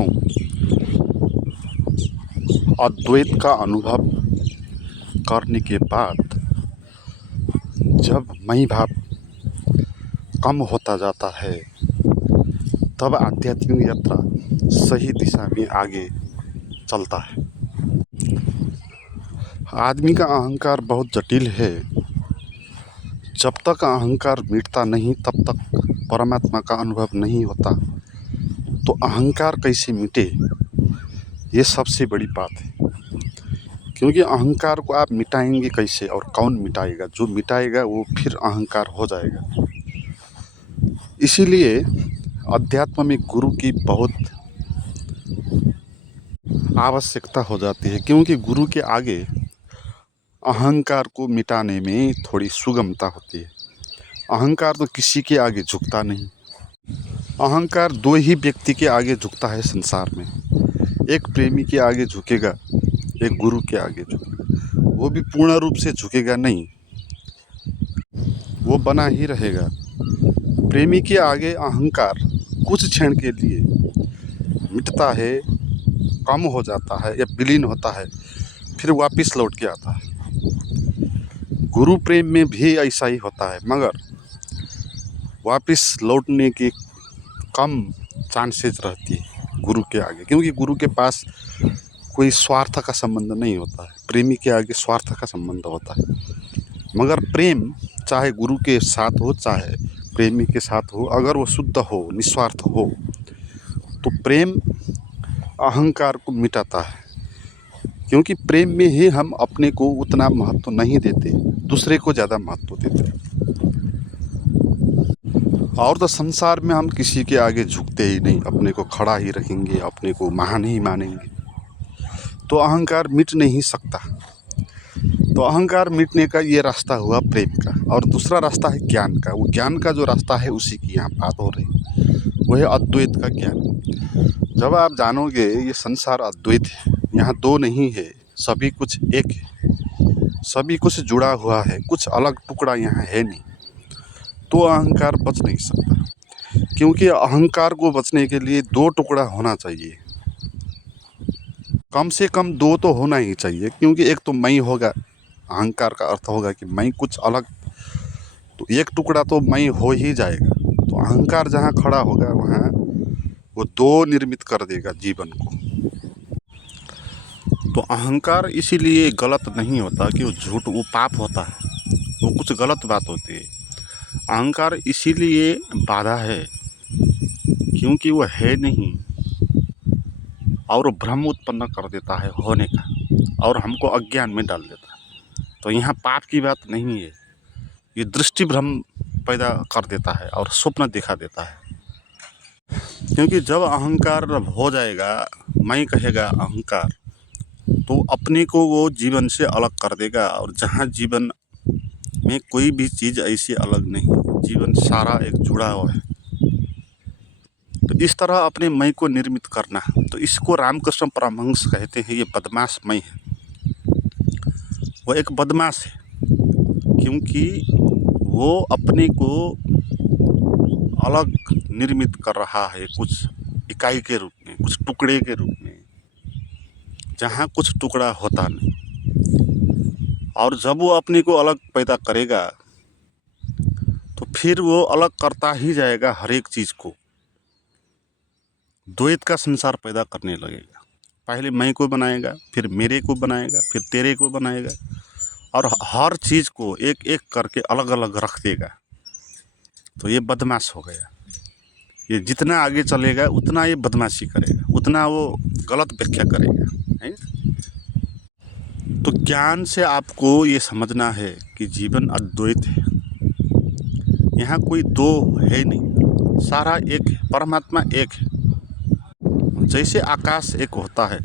मित्रों, अद्वैत का अनुभव करने के बाद जब मैं भाव कम होता जाता है तब आध्यात्मिक यात्रा सही दिशा में आगे चलता है। आदमी का अहंकार बहुत जटिल है। जब तक अहंकार मिटता नहीं तब तक परमात्मा का अनुभव नहीं होता। तो अहंकार कैसे मिटे, ये सबसे बड़ी बात है। क्योंकि अहंकार को आप मिटाएंगे कैसे और कौन मिटाएगा? जो मिटाएगा वो फिर अहंकार हो जाएगा। इसीलिए अध्यात्म में गुरु की बहुत आवश्यकता हो जाती है, क्योंकि गुरु के आगे अहंकार को मिटाने में थोड़ी सुगमता होती है। अहंकार तो किसी के आगे झुकता नहीं। अहंकार दो ही व्यक्ति के आगे झुकता है संसार में। एक प्रेमी के आगे झुकेगा, एक गुरु के आगे झुकेगा। वो भी पूर्ण रूप से झुकेगा नहीं, वो बना ही रहेगा। प्रेमी के आगे अहंकार कुछ क्षण के लिए मिटता है, कम हो जाता है या विलीन होता है, फिर वापस लौट के आता है। गुरु प्रेम में भी ऐसा ही होता है, मगर वापस लौटने की कम चांसेस रहती है गुरु के आगे, क्योंकि गुरु के पास कोई स्वार्थ का संबंध नहीं होता है। प्रेमी के आगे स्वार्थ का संबंध होता है। मगर प्रेम चाहे गुरु के साथ हो चाहे प्रेमी के साथ हो, अगर वो शुद्ध हो, निस्वार्थ हो, तो प्रेम अहंकार को मिटाता है। क्योंकि प्रेम में ही हम अपने को उतना महत्व नहीं देते, दूसरे को ज़्यादा महत्व देते हैं। और तो संसार में हम किसी के आगे झुकते ही नहीं, अपने को खड़ा ही रखेंगे, अपने को महान ही मानेंगे, तो अहंकार मिट नहीं सकता। तो अहंकार मिटने का ये रास्ता हुआ प्रेम का, और दूसरा रास्ता है ज्ञान का। वो ज्ञान का जो रास्ता है उसी की यहाँ बात हो रही है, वो है अद्वैत का ज्ञान। जब आप जानोगे ये संसार अद्वैत है, यहाँ दो नहीं है, सभी कुछ एक है, सभी कुछ जुड़ा हुआ है, कुछ अलग टुकड़ा यहाँ है नहीं, तो अहंकार बच नहीं सकता। क्योंकि अहंकार को बचने के लिए दो टुकड़ा होना चाहिए, कम से कम दो तो होना ही चाहिए। क्योंकि एक तो मैं होगा, अहंकार का अर्थ होगा कि मैं कुछ अलग, तो एक टुकड़ा तो मैं हो ही जाएगा। तो अहंकार जहाँ खड़ा होगा वहाँ वो दो निर्मित कर देगा जीवन को। तो अहंकार इसीलिए गलत नहीं होता कि वो झूठ, वो पाप होता है, वो कुछ गलत बात होती है। अहंकार इसीलिए बाधा है क्योंकि वो है नहीं और भ्रम उत्पन्न कर देता है होने का, और हमको अज्ञान में डाल देता है। तो यहाँ पाप की बात नहीं है, ये दृष्टि भ्रम पैदा कर देता है और स्वप्न दिखा देता है। क्योंकि जब अहंकार हो जाएगा, मैं कहेगा अहंकार, तो अपने को वो जीवन से अलग कर देगा। और जहाँ जीवन में कोई भी चीज़ ऐसी अलग नहीं, जीवन सारा एक जुड़ा हुआ है। तो इस तरह अपने मैं को निर्मित करना, तो इसको रामकृष्ण परमहंस कहते हैं, ये बदमाश मैं है। वो एक बदमाश है क्योंकि वो अपने को अलग निर्मित कर रहा है, कुछ इकाई के रूप में, कुछ टुकड़े के रूप में, जहाँ कुछ टुकड़ा होता नहीं। और जब वो अपने को अलग पैदा करेगा तो फिर वो अलग करता ही जाएगा हर एक चीज़ को, द्वैत का संसार पैदा करने लगेगा। पहले मैं को बनाएगा, फिर मेरे को बनाएगा, फिर तेरे को बनाएगा, और हर चीज़ को एक एक करके अलग अलग रख देगा। तो ये बदमाश हो गया। ये जितना आगे चलेगा उतना ये बदमाशी करेगा, उतना वो गलत व्याख्या करेगा, है। तो ज्ञान से आपको ये समझना है कि जीवन अद्वैत है, यहाँ कोई दो है नहीं, सारा एक है, परमात्मा एक है। जैसे आकाश एक होता है,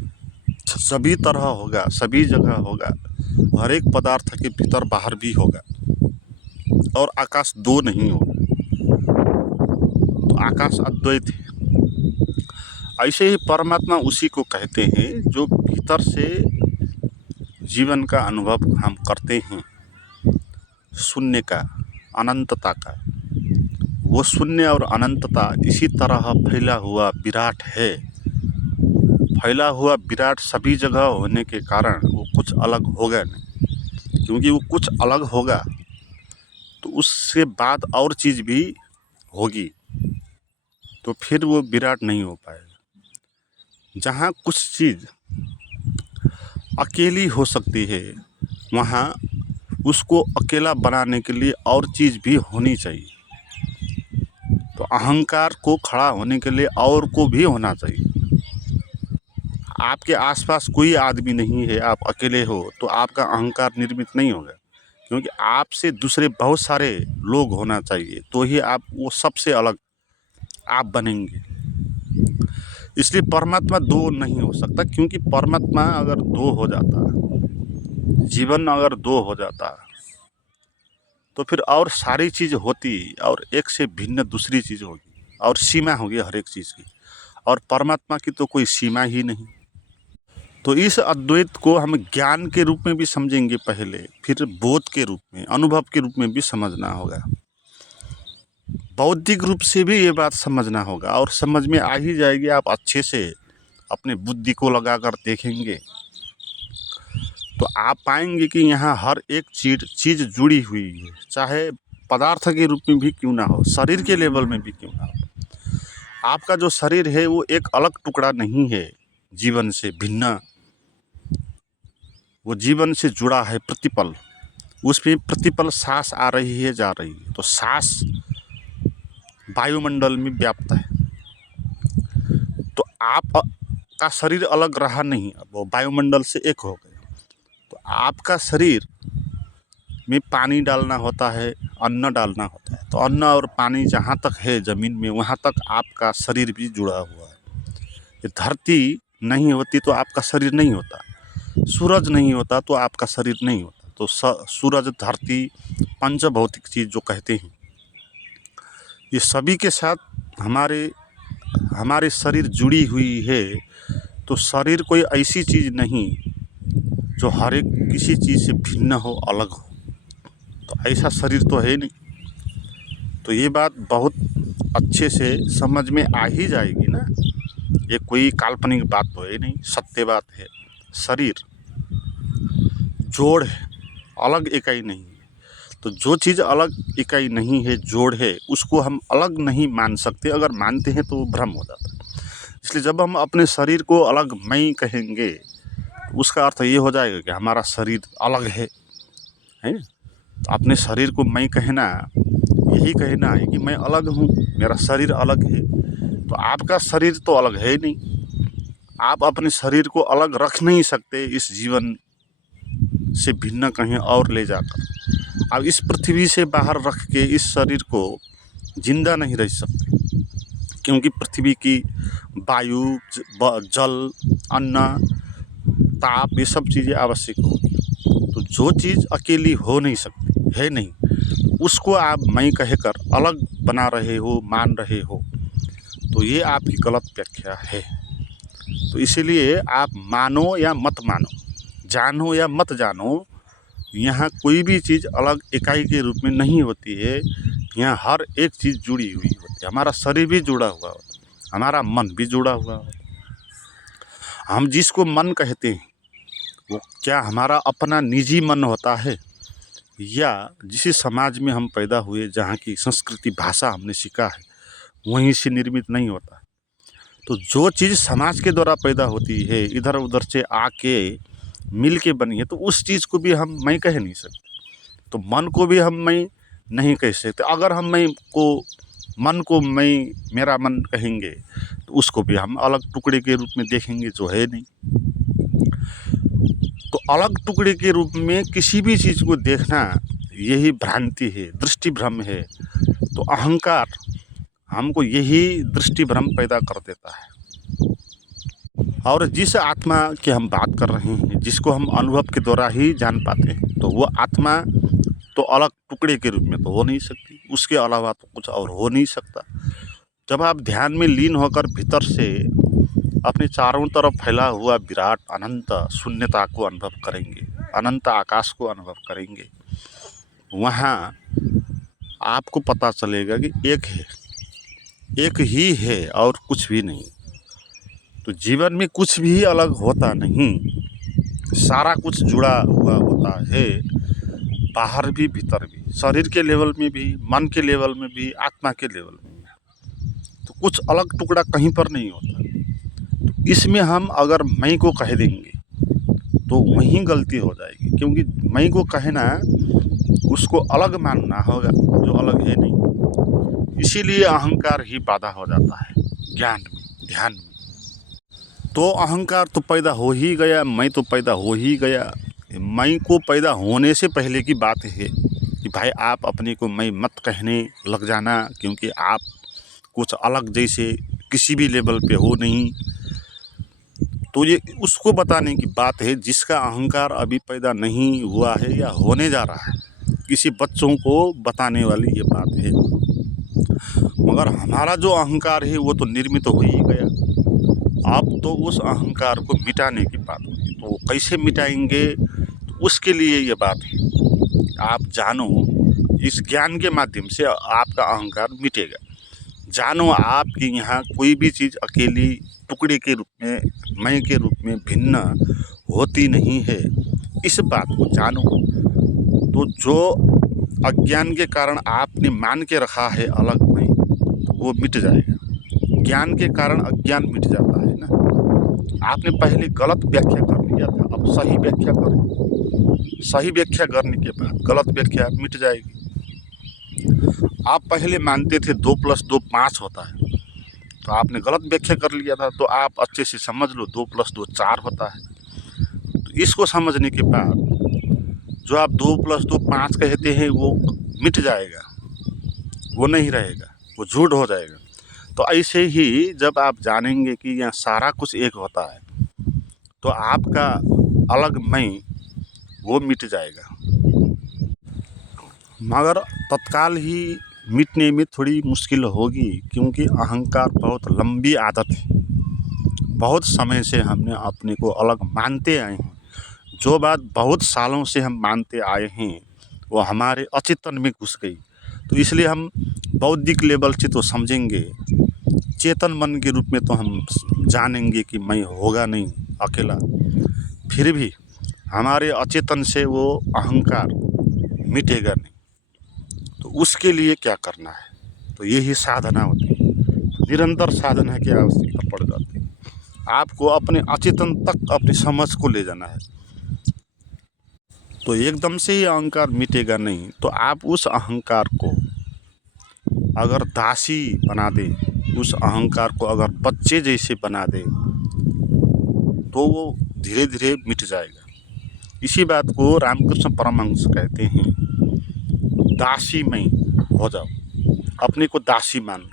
सभी तरह होगा, सभी जगह होगा, हर एक पदार्थ के भीतर बाहर भी होगा, और आकाश दो नहीं होगा। तो आकाश अद्वैत है। ऐसे ही परमात्मा उसी को कहते हैं जो भीतर से जीवन का अनुभव हम करते हैं, शून्य का, अनंतता का। वो शून्य और अनंतता इसी तरह फैला हुआ विराट है, फैला हुआ विराट सभी जगह होने के कारण वो कुछ अलग होगा नहीं, क्योंकि वो कुछ अलग होगा तो उससे बाद और चीज़ भी होगी, तो फिर वो विराट नहीं हो पाएगा। जहाँ कुछ चीज़ अकेली हो सकती है वहाँ उसको अकेला बनाने के लिए और चीज़ भी होनी चाहिए। तो अहंकार को खड़ा होने के लिए और को भी होना चाहिए। आपके आसपास कोई आदमी नहीं है, आप अकेले हो, तो आपका अहंकार निर्मित नहीं होगा, क्योंकि आपसे दूसरे बहुत सारे लोग होना चाहिए, तो ही आप वो सबसे अलग आप बनेंगे। इसलिए परमात्मा दो नहीं हो सकता, क्योंकि परमात्मा अगर दो हो जाता, जीवन अगर दो हो जाता, तो फिर और सारी चीज़ होती और एक से भिन्न दूसरी चीज़ होगी और सीमा होगी हर एक चीज़ की, और परमात्मा की तो कोई सीमा ही नहीं। तो इस अद्वैत को हम ज्ञान के रूप में भी समझेंगे पहले, फिर बोध के रूप में, अनुभव के रूप में भी समझना होगा। बौद्धिक रूप से भी ये बात समझना होगा, और समझ में आ ही जाएगी। आप अच्छे से अपने बुद्धि को लगाकर देखेंगे तो आप पाएंगे कि यहाँ हर एक चीज़ जुड़ी हुई है, चाहे पदार्थ के रूप में भी क्यों ना हो, शरीर के लेवल में भी क्यों ना हो। आपका जो शरीर है वो एक अलग टुकड़ा नहीं है जीवन से भिन्न, वो जीवन से जुड़ा है प्रतिपल। उसमें प्रतिपल सांस आ रही है, जा रही है, तो सांस वायुमंडल में व्याप्त है। तो आप का शरीर अलग रहा नहीं, अब वो वायुमंडल से एक हो गया। तो आपका शरीर में पानी डालना होता है, अन्न डालना होता है, तो अन्न और पानी जहाँ तक है ज़मीन में, वहाँ तक आपका शरीर भी जुड़ा हुआ है। ये धरती नहीं होती तो आपका शरीर नहीं होता, सूरज नहीं होता तो आपका शरीर नहीं होता। तो सूरज, धरती, पंचभौतिक चीज़ जो कहते हैं, ये सभी के साथ हमारे शरीर जुड़ी हुई है। तो शरीर कोई ऐसी चीज़ नहीं जो हर एक किसी चीज़ से भिन्न हो, अलग हो, तो ऐसा शरीर तो है नहीं। तो ये बात बहुत अच्छे से समझ में आ ही जाएगी ना, ये कोई काल्पनिक बात तो है नहीं, सत्य बात है। शरीर जोड़ है, अलग इकाई नहीं है। तो जो चीज़ अलग इकाई नहीं है, जोड़ है, उसको हम अलग नहीं मान सकते। अगर मानते हैं तो वो भ्रम हो जाता है। इसलिए जब हम अपने शरीर को अलग मैं कहेंगे, तो उसका अर्थ ये हो जाएगा कि हमारा शरीर अलग है। तो अपने शरीर को मैं कहना, यही कहना है कि मैं अलग हूँ, मेरा शरीर अलग है। तो आपका शरीर तो अलग है नहीं, आप अपने शरीर को अलग रख नहीं सकते इस जीवन से भिन्न कहीं और ले जाकर। अब इस पृथ्वी से बाहर रख के इस शरीर को जिंदा नहीं रह सकते, क्योंकि पृथ्वी की वायु, जल, अन्न, ताप, ये सब चीज़ें आवश्यक होगी। तो जो चीज़ अकेली हो नहीं सकती है नहीं, उसको आप मैं कहकर अलग बना रहे हो, मान रहे हो, तो ये आपकी गलत व्याख्या है। तो इसीलिए आप मानो या मत मानो, जानो या मत जानो, यहाँ कोई भी चीज़ अलग इकाई के रूप में नहीं होती है। यहाँ हर एक चीज़ जुड़ी हुई होती है। हमारा शरीर भी जुड़ा हुआ होता है, हमारा मन भी जुड़ा हुआ होता है। हम जिसको मन कहते हैं वो क्या हमारा अपना निजी मन होता है, या जिस समाज में हम पैदा हुए, जहाँ की संस्कृति, भाषा हमने सीखा है, वहीं से निर्मित नहीं होता। तो जो चीज़ समाज के द्वारा पैदा होती है, इधर उधर से आके मिल के बनी है, तो उस चीज़ को भी हम मैं कह नहीं सकते। तो मन को भी हम मैं नहीं कह सकते। अगर हम मन को मैं, मेरा मन कहेंगे, तो उसको भी हम अलग टुकड़े के रूप में देखेंगे, जो है नहीं। तो अलग टुकड़े के रूप में किसी भी चीज़ को देखना, यही भ्रांति है, दृष्टि भ्रम है। तो अहंकार हमको यही दृष्टि भ्रम पैदा कर देता है। और जिस आत्मा की हम बात कर रहे हैं, जिसको हम अनुभव के द्वारा ही जान पाते हैं, तो वो आत्मा तो अलग टुकड़े के रूप में तो हो नहीं सकती, उसके अलावा तो कुछ और हो नहीं सकता। जब आप ध्यान में लीन होकर भीतर से अपने चारों तरफ फैला हुआ विराट अनंत शून्यता को अनुभव करेंगे, अनंत आकाश को अनुभव करेंगे, वहाँ आपको पता चलेगा कि एक है, एक ही है और कुछ भी नहीं। तो जीवन में कुछ भी अलग होता नहीं, सारा कुछ जुड़ा हुआ होता है, बाहर भी भीतर भी, शरीर के लेवल में भी, मन के लेवल में भी, आत्मा के लेवल में भी। तो कुछ अलग टुकड़ा कहीं पर नहीं होता। तो इसमें हम अगर मैं को कह देंगे तो वहीं गलती हो जाएगी, क्योंकि मैं को कहना उसको अलग मानना होगा जो अलग है नहीं। इसीलिए अहंकार ही बाधा हो जाता है ज्ञान में, ध्यान में। तो अहंकार तो पैदा हो ही गया, मैं तो पैदा हो ही गया। मैं को पैदा होने से पहले की बात है कि भाई आप अपने को मैं मत कहने लग जाना, क्योंकि आप कुछ अलग जैसे किसी भी लेवल पे हो नहीं। तो ये उसको बताने की बात है जिसका अहंकार अभी पैदा नहीं हुआ है या होने जा रहा है, किसी बच्चों को बताने वाली ये बात है। मगर हमारा जो अहंकार है वो तो निर्मित हो ही गया। अब तो उस अहंकार को मिटाने की बात होगी। तो वो कैसे मिटाएंगे, तो उसके लिए ये बात है आप जानो, इस ज्ञान के माध्यम से आपका अहंकार मिटेगा। जानो आपकी यहाँ कोई भी चीज़ अकेली टुकड़े के रूप में, मैं के रूप में भिन्न होती नहीं है, इस बात को जानो। तो जो अज्ञान के कारण आपने मान के रखा है अलग मैं, तो वो मिट जाएगा। ज्ञान के कारण अज्ञान मिट जाता है ना। आपने पहले गलत व्याख्या कर लिया था, अब सही व्याख्या करें। सही व्याख्या करने के बाद गलत व्याख्या मिट जाएगी। आप पहले मानते थे 2 + 2 5 होता है, तो आपने गलत व्याख्या कर लिया था। तो आप अच्छे से समझ लो 2 + 2 4 होता है। तो इसको समझने के बाद जो आप 2 + 2 5 कहते हैं वो मिट जाएगा, वो नहीं रहेगा, वो झूठ हो जाएगा। तो ऐसे ही जब आप जानेंगे कि यहाँ सारा कुछ एक होता है, तो आपका अलग मैं वो मिट जाएगा। मगर तत्काल ही मिटने में थोड़ी मुश्किल होगी, क्योंकि अहंकार बहुत लंबी आदत है। बहुत समय से हमने अपने को अलग मानते आए हैं। जो बात बहुत सालों से हम मानते आए हैं वो हमारे अचेतन में घुस गई। तो इसलिए हम बौद्धिक लेवल से तो समझेंगे, चेतन मन के रूप में तो हम जानेंगे कि मैं होगा नहीं अकेला। फिर भी हमारे अचेतन से वो अहंकार मिटेगा नहीं। तो उसके लिए क्या करना है, तो यही साधना होती है। निरंतर साधना की आवश्यकता पड़ जाती है। आपको अपने अचेतन तक अपनी समझ को ले जाना है। तो एकदम से ही अहंकार मिटेगा नहीं। तो आप उस अहंकार को अगर दासी बना दे, उस अहंकार को अगर बच्चे जैसे बना दे, तो वो धीरे धीरे मिट जाएगा। इसी बात को रामकृष्ण परमहंस कहते हैं, दासी में हो जाओ, अपने को दासी मान लो।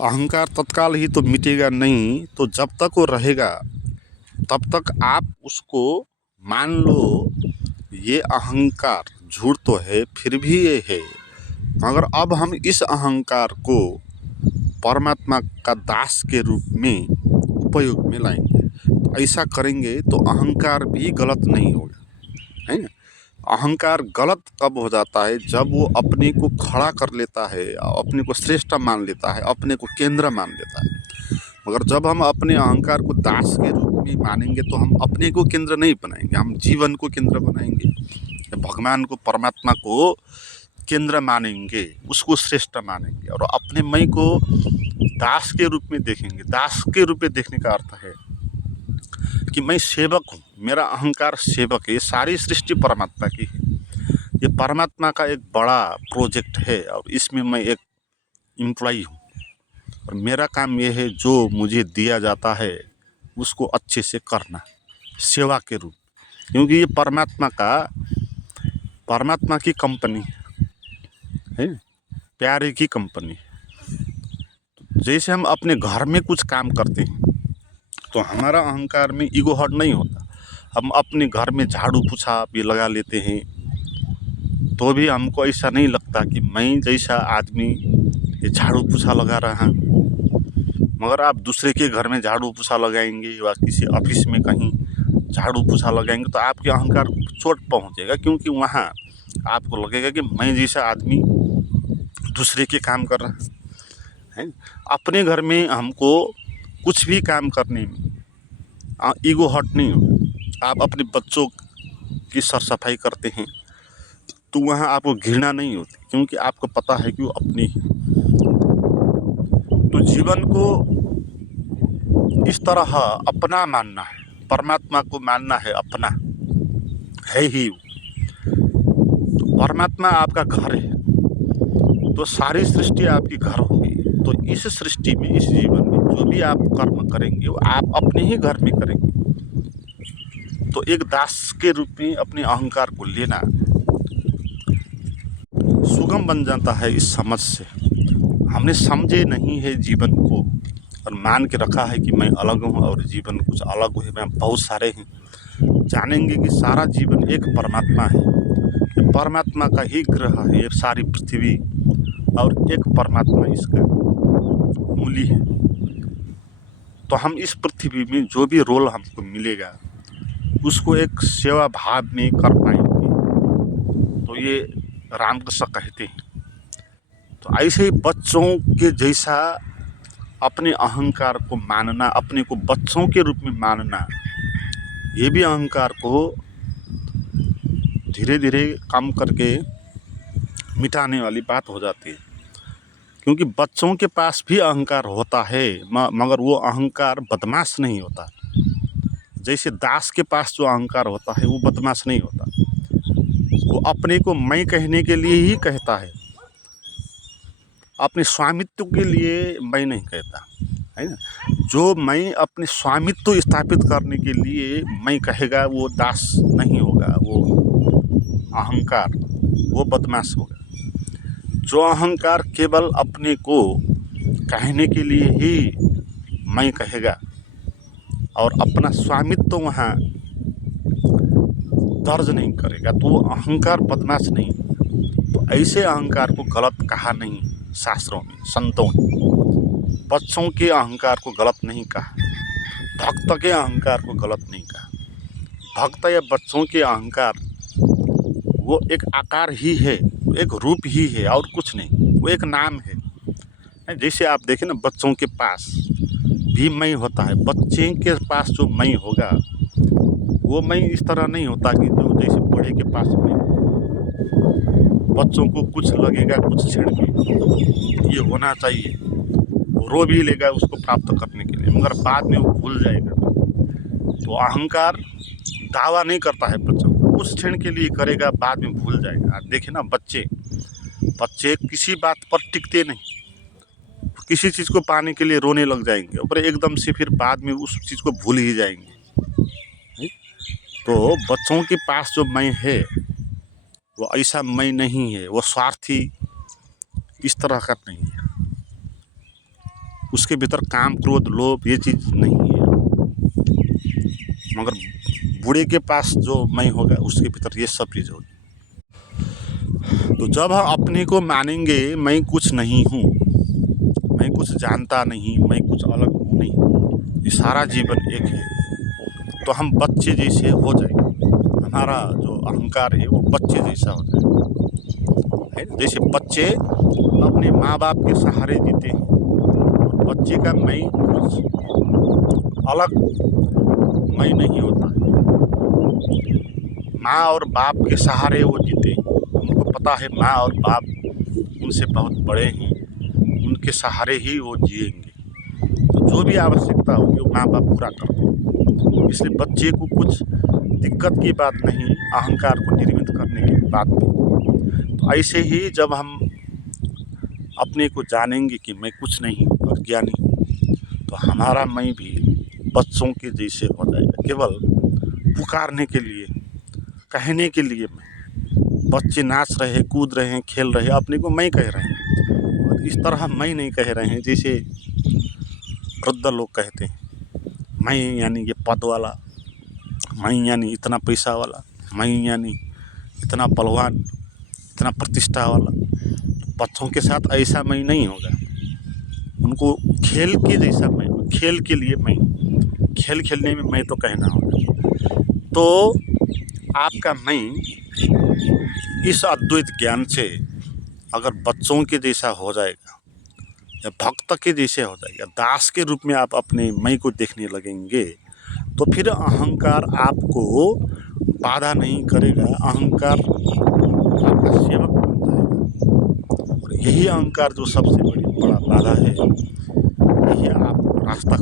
अहंकार तत्काल ही तो मिटेगा नहीं। तो जब तक वो रहेगा तब तक आप उसको मान लो, ये अहंकार झूठ तो है फिर भी ये है, मगर अब हम इस अहंकार को परमात्मा का दास के रूप में उपयोग में लाएंगे। ऐसा करेंगे तो अहंकार भी गलत नहीं होगा, है ना। अहंकार गलत कब हो जाता है, जब वो अपने को खड़ा कर लेता है, अपने को श्रेष्ठ मान लेता है, अपने को केंद्र मान लेता है। मगर जब हम अपने अहंकार को दास के रूप में मानेंगे तो हम अपने को केंद्र नहीं बनाएंगे, हम जीवन को केंद्र बनाएंगे, भगवान को, परमात्मा को केंद्र मानेंगे, उसको श्रेष्ठ मानेंगे और अपने मैं को दास के रूप में देखेंगे। दास के रूप में देखने का अर्थ है कि मैं सेवक हूँ, मेरा अहंकार सेवक है। ये सारी सृष्टि परमात्मा की है, ये परमात्मा का एक बड़ा प्रोजेक्ट है और इसमें मैं एक एम्प्लॉई हूँ और मेरा काम ये है जो मुझे दिया जाता है उसको अच्छे से करना, सेवा के रूप। क्योंकि ये परमात्मा की कंपनी है, प्यारे की कंपनी है। जैसे हम अपने घर में कुछ काम करते हैं तो हमारा अहंकार में ईगो हर्ट नहीं होता। हम अपने घर में झाड़ू पोछा भी लगा लेते हैं तो भी हमको ऐसा नहीं लगता कि मैं जैसा आदमी ये झाड़ू पोछा लगा रहा हूँ। मगर आप दूसरे के घर में झाड़ू पोछा लगाएंगे या किसी ऑफिस में कहीं झाड़ू पोछा लगाएंगे तो आपके अहंकार चोट पहुँचेगा, क्योंकि वहाँ आपको लगेगा कि मैं जैसा आदमी दूसरे के काम कर रहा है। अपने घर में हमको कुछ भी काम करने में ईगो हर्ट नहीं होगा। आप अपने बच्चों की सर सफाई करते हैं तो वहाँ आपको घृणा नहीं होती, क्योंकि आपको पता है कि वो अपनी ही। तो जीवन को इस तरह अपना मानना है, परमात्मा को मानना है अपना, है ही वो। तो परमात्मा आपका घर है, तो सारी सृष्टि आपकी घर होगी। तो इस सृष्टि में, इस जीवन में जो भी आप कर्म करेंगे वो आप अपने ही घर में करेंगे। तो एक दास के रूप में अपने अहंकार को लेना सुगम बन जाता है इस समझ से। हमने समझे नहीं है जीवन को और मान के रखा है कि मैं अलग हूँ और जीवन कुछ अलग है, मैं बहुत सारे हैं। जानेंगे कि सारा जीवन एक परमात्मा है, ये परमात्मा का ही ग्रह है ये सारी पृथ्वी, और एक परमात्मा इसका मूली है। तो हम इस पृथ्वी में जो भी रोल हमको मिलेगा उसको एक सेवा भाव में कर पाएंगे। तो ये रामकृष्ण कहते हैं। तो ऐसे ही बच्चों के जैसा अपने अहंकार को मानना, अपने को बच्चों के रूप में मानना, ये भी अहंकार को धीरे धीरे कम करके मिटाने वाली बात हो जाती है। क्योंकि बच्चों के पास भी अहंकार होता है, मगर वो अहंकार बदमाश नहीं होता। जैसे दास के पास जो अहंकार होता है वो बदमाश नहीं होता, वो अपने को मैं कहने के लिए ही कहता है, अपने स्वामित्व के लिए मैं नहीं कहता है ना। जो मैं अपने स्वामित्व स्थापित करने के लिए मैं कहेगा वो दास नहीं होगा, वो अहंकार, वो बदमाश होगा। जो अहंकार केवल अपने को कहने के लिए ही मैं कहेगा और अपना स्वामित्व वहाँ दर्ज नहीं करेगा, तो वो अहंकार बदमाश नहीं। तो ऐसे अहंकार को गलत कहा नहीं शास्त्रों में, संतों ने। बच्चों के अहंकार को गलत नहीं कहा, भक्त के अहंकार को गलत नहीं कहा। भक्त या बच्चों के अहंकार वो एक आकार ही है, एक रूप ही है और कुछ नहीं, वो एक नाम है। जैसे आप देखें ना, बच्चों के पास भी मैं होता है, बच्चे के पास जो मैं होगा वो मैं इस तरह नहीं होता कि जो जैसे बड़े के पास मैं। बच्चों को कुछ लगेगा, कुछ छेड़ के ये होना चाहिए, वो रो भी लेगा उसको प्राप्त करने के लिए, मगर बाद में वो भूल जाएगा। तो अहंकार दावा नहीं करता है बच्चों को, कुछ क्षण के लिए करेगा, बाद में भूल जाएगा। देखे ना, बच्चे किसी बात पर टिकते नहीं, किसी चीज़ को पाने के लिए रोने लग जाएंगे और एकदम से फिर बाद में उस चीज़ को भूल ही जाएंगे। तो बच्चों के पास जो मैं है वो ऐसा मैं नहीं है, वो स्वार्थी इस तरह का नहीं है, उसके भीतर काम क्रोध लोभ ये चीज़ नहीं है। मगर बूढ़े के पास जो मैं होगा उसके भीतर ये सब चीज़ होगी। तो जब हम अपने को मानेंगे मैं कुछ नहीं हूँ, मैं कुछ जानता नहीं, मैं कुछ अलग हूँ नहीं, ये सारा जीवन एक है, तो हम बच्चे जैसे हो जाएंगे। हमारा जो अहंकार है वो बच्चे जैसा हो जाएगा। जैसे बच्चे अपने माँ बाप के सहारे जीते हैं, बच्चे का मैं कुछ अलग मैं नहीं होता है। माँ और बाप के सहारे वो जीते हैं, उनको पता है माँ और बाप उनसे बहुत बड़े हैं, उनके सहारे ही वो जिएंगे। तो जो भी आवश्यकता होगी वो माँ बाप पूरा करते हैं। इसलिए बच्चे को कुछ दिक्कत की बात नहीं, अहंकार को निर्मित करने की बात नहीं। तो ऐसे ही जब हम अपने को जानेंगे कि मैं कुछ नहीं, अज्ञानी, तो हमारा मैं भी बच्चों के जैसे हो जाएगा। केवल पुकारने के लिए, कहने के लिए मैं, बच्चे नाच रहे, कूद रहे हैं, खेल रहे हैं, अपने को मैं कह रहे हैं, और इस तरह मैं नहीं कह रहे हैं जैसे वृद्ध लोग कहते हैं, मैं यानी ये पद वाला, मैं यानी इतना पैसा वाला, मैं यानी इतना बलवान, इतना प्रतिष्ठा वाला। बच्चों के साथ ऐसा मैं नहीं होगा, उनको खेल के जैसा मैं, खेल के लिए मैं, खेल खेलने में मैं तो कहना होगा। तो आपका मैं इस अद्वैत ज्ञान से अगर बच्चों के जैसा हो जाएगा या भक्त के जैसे हो जाएगा, दास के रूप में आप अपने मैं को देखने लगेंगे, तो फिर अहंकार आपको बाधा नहीं करेगा, अहंकार आपका सेवक बन जाएगा। और यही अहंकार जो सबसे बड़ा बाधा है, यही आपको रास्ता